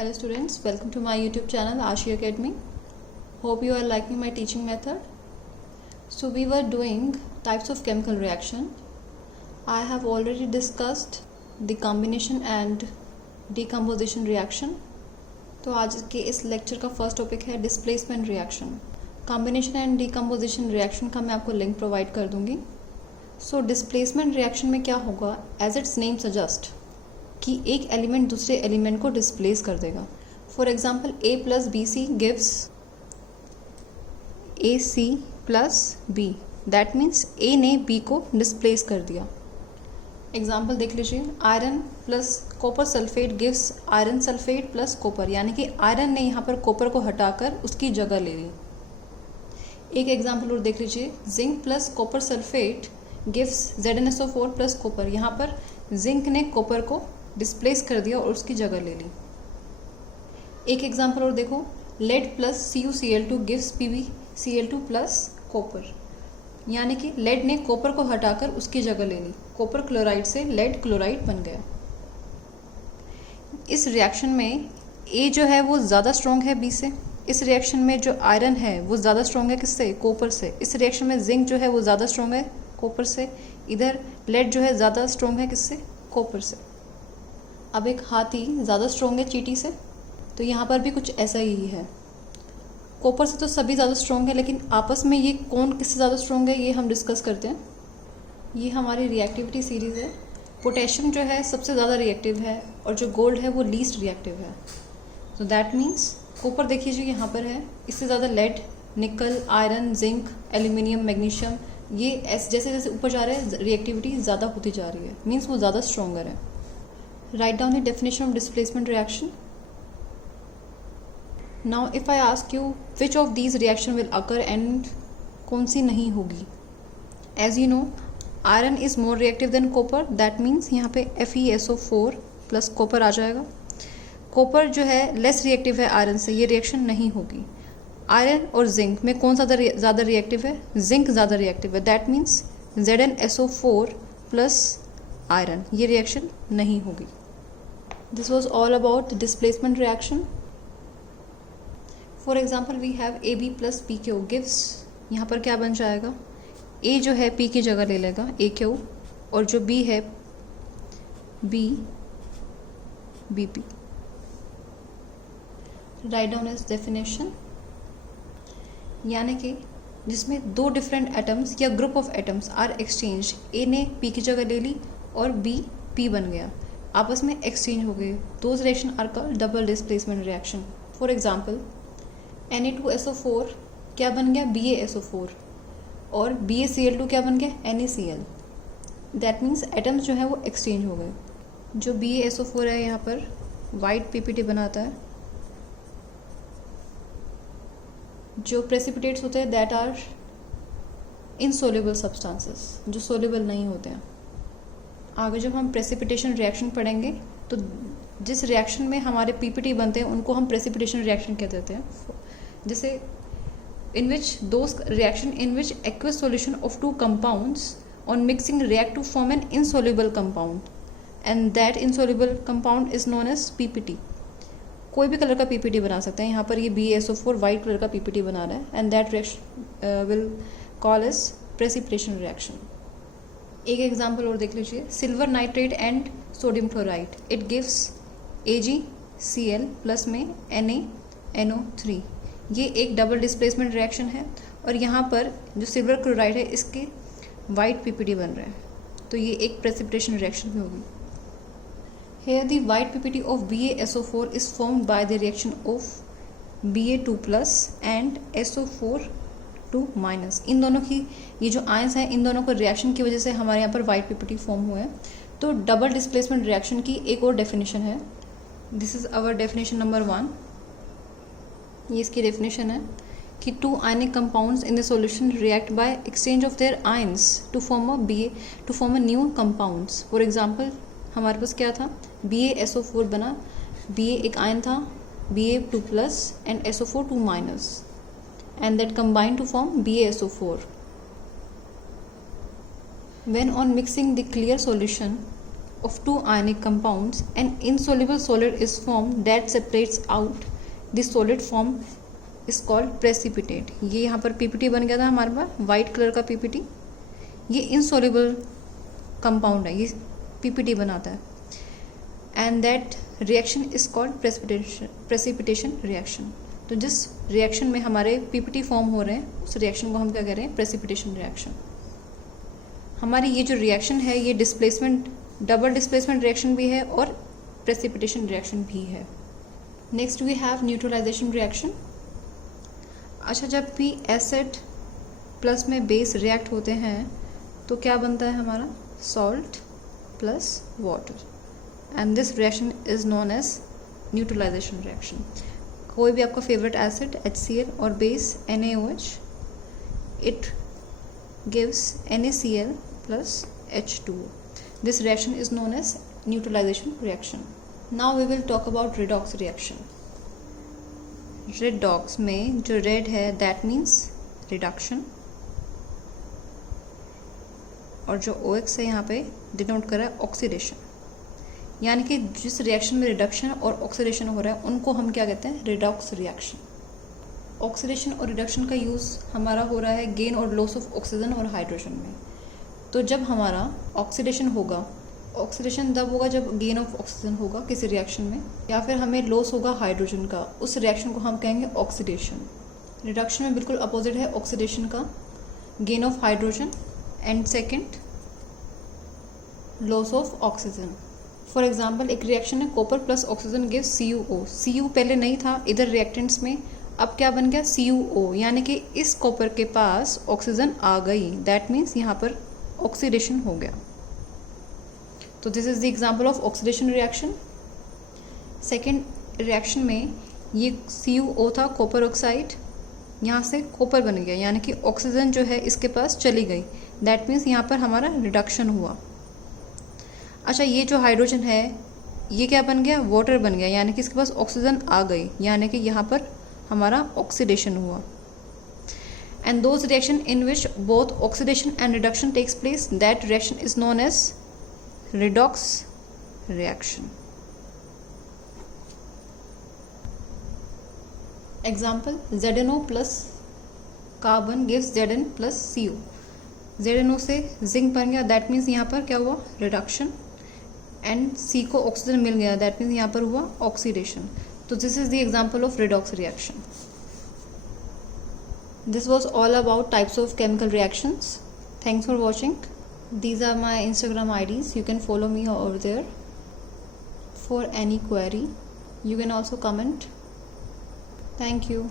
Hello students, welcome to my YouTube channel Ashi Academy. Hope you are liking my teaching method. So we were doing types of chemical reaction. I have already discussed the combination and decomposition reaction. तो आज के इस lecture का first topic है displacement reaction. Combination and decomposition reaction का मैं आपको link provide कर दूंगी. सो डिस्प्लेसमेंट रिएक्शन में क्या होगा, एज इट्स नेम सजेस्ट कि एक एलिमेंट दूसरे एलिमेंट को डिस्प्लेस कर देगा. For example A plus B C gives A C plus B. That means A ने बी को डिस्प्लेस कर दिया. एग्जाम्पल देख लीजिए, iron plus copper sulphate gives iron sulphate plus copper, यानी कि आयरन ने यहाँ पर कॉपर को हटाकर उसकी जगह ले ली. एक एग्जाम्पल और देख लीजिए, zinc plus copper sulphate gives ZnSO4 plus copper. यहाँ पर जिंक ने कॉपर को डिस्प्लेस कर दिया और उसकी जगह ले ली. एक एग्जाम्पल और देखो, lead plus CuCl2 gives PbCl2 plus copper, यानी कि लेड ने कॉपर को हटाकर उसकी जगह ले ली. कॉपर क्लोराइड से लेड क्लोराइड बन गया. इस रिएक्शन में ए जो है वो ज़्यादा स्ट्रॉन्ग है बी से. इस रिएक्शन में जो आयरन है वो ज़्यादा स्ट्रॉन्ग है किससे, कॉपर से. इस रिएक्शन में जिंक जो है वो ज़्यादा स्ट्रॉन्ग है कॉपर से. इधर लेड जो है ज़्यादा स्ट्रॉन्ग है किससे, कॉपर से. अब एक हाथी ज़्यादा स्ट्रॉन्ग है चींटी से, तो यहाँ पर भी कुछ ऐसा ही है. कॉपर से तो सभी ज़्यादा स्ट्रॉन्ग है, लेकिन आपस में ये कौन किससे ज़्यादा स्ट्रॉन्ग है ये हम डिस्कस करते हैं. ये हमारी रिएक्टिविटी सीरीज़ है. पोटेशियम जो है सबसे ज़्यादा रिएक्टिव है और जो गोल्ड है वो लीस्ट रिएक्टिव है. तो दैट मीन्स कॉपर देख लीजिए यहाँ पर है, इससे ज़्यादा लेड, निकल, आयरन, जिंक, एल्यूमिनियम, मैग्नीशियम, ये जैसे जैसे ऊपर जा रहे हैं रिएक्टिविटी ज़्यादा होती जा रही है, मीन्स वो ज़्यादा स्ट्रॉन्गर है. Write down the definition of displacement reaction. Now if I ask you which of these reaction will occur and कौन सी नहीं होगी. As you know, iron is more reactive than copper. That means यहाँ पे FeSO4 plus copper आ जाएगा. copper जो है less reactive है iron से, ये रिएक्शन नहीं होगी. आयरन और जिंक में कौन ज़्यादा रिएक्टिव है, जिंक ज़्यादा रिएक्टिव है. That means ZnSO4 plus iron, ये रिएक्शन नहीं होगी. This was all about displacement reaction. For example, we have AB plus PQ gives, यहाँ पर क्या बन जाएगा, A जो है P की जगह ले लेगा AQ, और जो B है B BP. Write down as definition, यानी कि जिसमें दो डिफरेंट एटम्स या group of atoms are exchange. A ने P की जगह ले ली और B P बन गया, आपस में एक्सचेंज हो गए. Those reaction are called double displacement reaction. For example, Na2SO4 क्या बन गया, BaSO4, और BaCl2 क्या बन गया, NaCl. दैट मीन्स एटम्स जो है वो एक्सचेंज हो गए. जो BaSO4 है यहाँ पर वाइट PPT बनाता है. जो प्रेसिपिटेट्स होते हैं दैट आर इनसोल्युबल सब्सटेंसेस, जो सोल्युबल नहीं होते हैं. आगे जब हम प्रेसिपिटेशन रिएक्शन पढ़ेंगे तो जिस रिएक्शन में हमारे पीपीटी बनते हैं उनको हम प्रेसिपिटेशन रिएक्शन कह देते हैं. जैसे in which those reaction in which aqueous solution of two compounds on mixing react to form an insoluble compound, and that insoluble compound is known as PPT. कोई भी कलर का पीपीटी बना सकते हैं. यहाँ पर ये BaSO4 वाइट कलर का पीपीटी बना रहा है, and that reaction will call as precipitation reaction. एक एग्जाम्पल और देख लीजिए, silver nitrate and sodium chloride, it gives AgCl plus में NaNO3. ये एक डबल डिस्प्लेसमेंट रिएक्शन है, और यहाँ पर जो सिल्वर क्लोराइड है इसके वाइट PPT बन रहे हैं, तो ये एक प्रेसिपिटेशन रिएक्शन भी होगी. Here the white PPT of BaSO4 is formed by the reaction of Ba2 plus and SO4 minus. इन दोनों की ये जो आयंस हैं इन दोनों को रिएक्शन की वजह से हमारे यहाँ पर वाइट PPT फॉर्म हुए हैं. तो डबल डिस्प्लेसमेंट रिएक्शन की एक और डेफिनेशन है. This is our definition number 1. ये इसकी डेफिनेशन है कि two ionic compounds in the solution react by exchange of their ions to form a new compounds. For example, हमारे पास क्या था, BaSO4 बना, Ba एक आयन था, Ba2 plus and SO4 2 minus, and that combine to form BaSO4. When on mixing the clear solution of two ionic compounds, an insoluble solid is formed that separates out the solid form is called precipitate. ये यहाँ पर PPT बन गया था हमारे पास, white colour का PPT. ये insoluble compound है, ये पीपीटी बनाता है. And that reaction is called precipitation reaction. तो जिस रिएक्शन में हमारे पीपीटी फॉर्म हो रहे हैं उस रिएक्शन को हम क्या कह रहे हैं? Precipitation reaction. हमारी ये जो रिएक्शन है ये डिस्प्लेसमेंट, डबल डिस्प्लेसमेंट रिएक्शन भी है और प्रेसिपिटेशन रिएक्शन भी है. Next we have neutralisation reaction. अच्छा, जब भी एसिड प्लस में बेस रिएक्ट होते हैं तो क्या बनता है हमारा? Salt plus water, and this reaction is known as neutralisation reaction. कोई भी आपका फेवरेट एसिड HCl और base NaOH, it gives NaCl plus H2O. This reaction is known as neutralization reaction. Now we will talk about redox reaction. Redox में जो red है that means reduction, और जो OX है यहाँ पे डिनोट कर रहा है ऑक्सीडेशन. यानी कि जिस रिएक्शन में रिडक्शन और ऑक्सीडेशन हो रहा है उनको हम क्या कहते हैं? Redox reaction. ऑक्सीडेशन और रिडक्शन का यूज़ हमारा हो रहा है गेन और लॉस ऑफ ऑक्सीजन और हाइड्रोजन में. तो जब हमारा ऑक्सीडेशन होगा, ऑक्सीडेशन तब होगा जब गेन ऑफ ऑक्सीजन होगा किसी रिएक्शन में, या फिर हमें लॉस होगा हाइड्रोजन का, उस रिएक्शन को हम कहेंगे ऑक्सीडेशन. रिडक्शन में बिल्कुल अपोजिट है ऑक्सीडेशन का, gain of hydrogen, and second loss of oxygen. For example एक रिएक्शन है copper plus oxygen gives CuO. Cu पहले नहीं था इधर रिएक्टेंट्स में, अब क्या बन गया? CuO. यानी कि इस कॉपर के पास ऑक्सीजन आ गई, दैट मीन्स यहाँ पर ऑक्सीडेशन हो गया. तो this is the example of oxidation reaction. Second reaction में ये CuO था कॉपर ऑक्साइड, यहाँ से कॉपर बन गया, यानी कि ऑक्सीजन जो है इसके पास चली गई, दैट मीन्स यहाँ पर हमारा रिडक्शन हुआ. अच्छा, ये जो हाइड्रोजन है ये क्या बन गया? वाटर बन गया, यानी कि इसके पास ऑक्सीजन आ गई, यानी कि यहाँ पर हमारा ऑक्सीडेशन हुआ. And those reaction in which both oxidation and reduction takes place, that reaction is known as redox reaction. Example, ZnO plus carbon gives Zn plus CO. ZnO से जिंक बन गया, दैट मीन्स यहाँ पर क्या हुआ? Reduction. And C को oxygen मिल गया, दैट मीन्स यहाँ पर हुआ ऑक्सीडेशन. तो this is the example of redox reaction. This was all about types of chemical reactions. Thanks for watching. These are my Instagram IDs. You can follow me over there. For any query, you can also comment. Thank you.